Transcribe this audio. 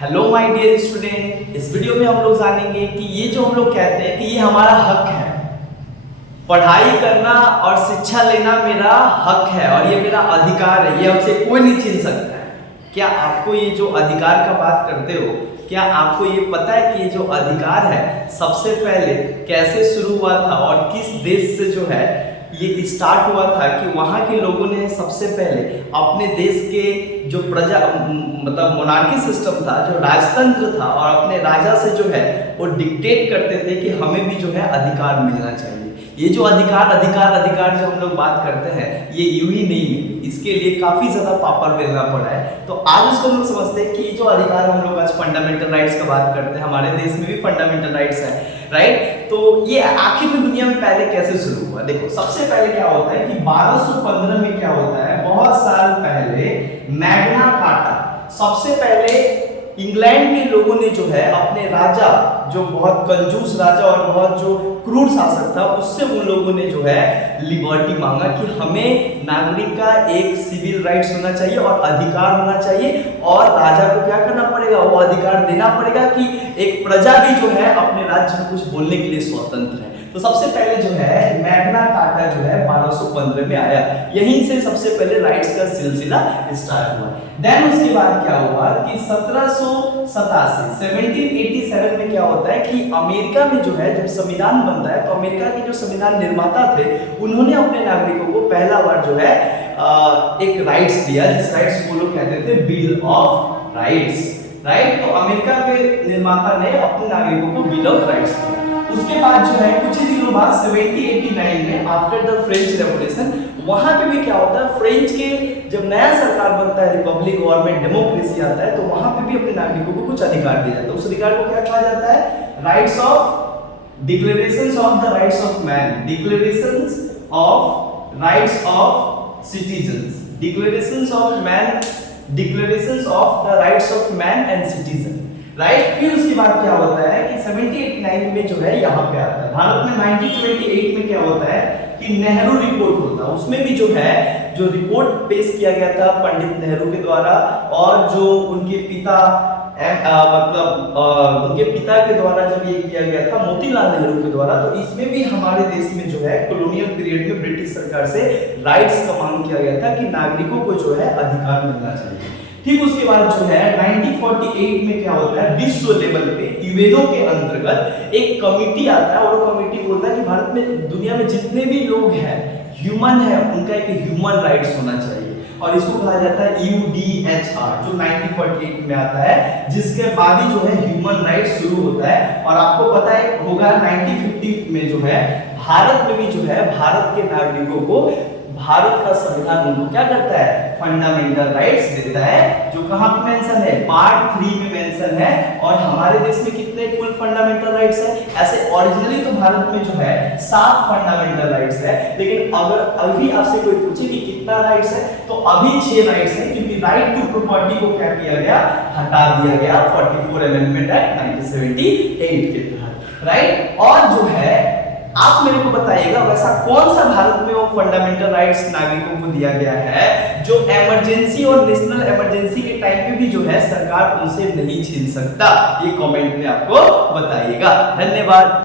Hello my dear student, इस video में हम लोग जानेंगे कि ये जो हम लोग कहते हैं कि ये हमारा हक है, पढ़ाई करना और शिक्षा लेना मेरा हक है और ये मेरा अधिकार है, ये हमसे कोई नहीं छीन सकता है। क्या आपको ये जो अधिकार का बात करते हो, क्या आपको ये पता है कि ये जो अधिकार है सबसे पहले कैसे शुरू हुआ था और किस देश से जो है ये स्टार्ट हुआ था? कि वहाँ के लोगों ने सबसे पहले अपने देश के जो प्रजा मतलब मोनार्की सिस्टम था, जो राजतंत्र था, और अपने राजा से जो है वो डिक्टेट करते थे कि हमें भी जो है अधिकार मिलना चाहिए। ये जो अधिकार अधिकार अधिकार जो हम लोग बात करते हैं ये यूं ही नहीं मिली, इसके लिए काफी ज्यादा पापड़ बेलना पड़ा है। तो आज उसको हम लोग समझते हैं कि ये जो अधिकार हम लोग आज फंडामेंटल राइट्स का बात करते हैं, हमारे देश में भी फंडामेंटल राइट्स है, राइट। तो ये आखिर में दुनिया में पहले कैसे शुरू हुआ? देखो, सबसे पहले क्या होता है कि 1215 में क्या होता है, बहुत साल पहले मैग्ना कार्टा, सबसे पहले इंग्लैंड के लोगों ने जो है अपने राजा, जो बहुत कंजूस राजा और बहुत जो क्रूर शासक था, उससे उन लोगों ने जो है लिबर्टी मांगा कि हमें नागरिक का एक सिविल राइट्स होना चाहिए और अधिकार होना चाहिए, और राजा को क्या करना पड़ेगा, वो अधिकार देना पड़ेगा कि एक प्रजा भी जो है अपने राज्य में कुछ बोलने के लिए स्वतंत्र है। तो सबसे पहले जो है मैग्ना कार्टा जो है 1215 में आया, यहीं से सबसे पहले राइट्स का सिलसिला स्टार्ट हुआ। देन उसके बाद क्या हुआ कि 1787 में क्या होता है कि अमेरिका में जो है जब संविधान बनता है, तो अमेरिका के जो संविधान निर्माता थे उन्होंने अपने नागरिकों को पहला बार जो है एक राइट्स दिया, जिस राइट्स को लोग कहते थे बिल ऑफ राइट्स, राइट। तो अमेरिका के निर्माता ने अपने नागरिकों को बिल ऑफ राइट्स दिया। उसके बाद जो है कुछ ही दिनों बाद 1789 में आफ्टर द फ्रेंच रेवोल्यूशन, वहां पे भी क्या होता है, फ्रेंच के जब नया सरकार बनता है, रिपब्लिक गवर्नमेंट डेमोक्रेसी आता है, तो वहां पे भी अपने नागरिकों को कुछ अधिकार दिया जाता है। उस अधिकार को क्या कहा जाता है? Rights of declarations of the rights of man, declarations of rights of citizens, declarations of man, declarations of the rights of man and citizen, right. फिर उसके बाद क्या होता है कि 1789 में जो है यहाँ पे आता है। भारत में 1928 में क्या होता है कि नेहरू रिपोर्ट होता है, उसमें भी जो है जो रिपोर्ट पेश किया गया था पंडित नेहरू के द्वारा, और जो उनके पिता उनके पिता के द्वारा जब ये किया गया था मोतीलाल नेहरू के द्वारा, तो इसमें भी हमारे देश में जो है कॉलोनियल पीरियड में ब्रिटिश सरकार से राइट्स का मांग किया गया था कि नागरिकों को जो है अधिकार मिलना चाहिए। ठीक उसके बाद जो है 1948 में क्या होता है, विश्व लेवल पे यूएनओ के अंतर्गत एक कमिटी आता है, और वो कमिटी बोलता है कि भारत में दुनिया में जितने भी लोग हैं, ह्यूमन है, उनका एक ह्यूमन राइट्स होना चाहिए, और इसको कहा जाता है यूडीएचआर, जो 1948 में आता है, जिसके बाद ही जो है ह्यूमन राइट्स शुरू होता है। और आपको पता है होगा 1950 में जो है भारत में भी जो है भारत के नागरिकों को भारत का संविधान उनको क्या करता है, फंडामेंटल राइट्स देता है, जो कहां पे मेंशन है, पार्ट 3 में मेंशन है। और हमारे देश में कितने कुल फंडामेंटल राइट्स है? ऐसे ओरिजिनली तो भारत में जो है 7 फंडामेंटल राइट्स है, लेकिन अगर अभी आपसे कोई पूछे कि कितना राइट्स है, तो अभी 6 राइट्स है, क्योंकि राइट टू प्रॉपर्टी को क्या किया गया, हटा दिया गया 44 अमेंडमेंट एक्ट 1978 के तहत, राइट। और जो है आप मेरे को बताइएगा वैसा कौन सा भारत में वो फंडामेंटल राइट्स नागरिकों को दिया गया है जो इमरजेंसी और नेशनल इमरजेंसी के टाइम पे भी जो है सरकार उनसे नहीं छीन सकता? ये कमेंट में आपको बताइएगा। धन्यवाद।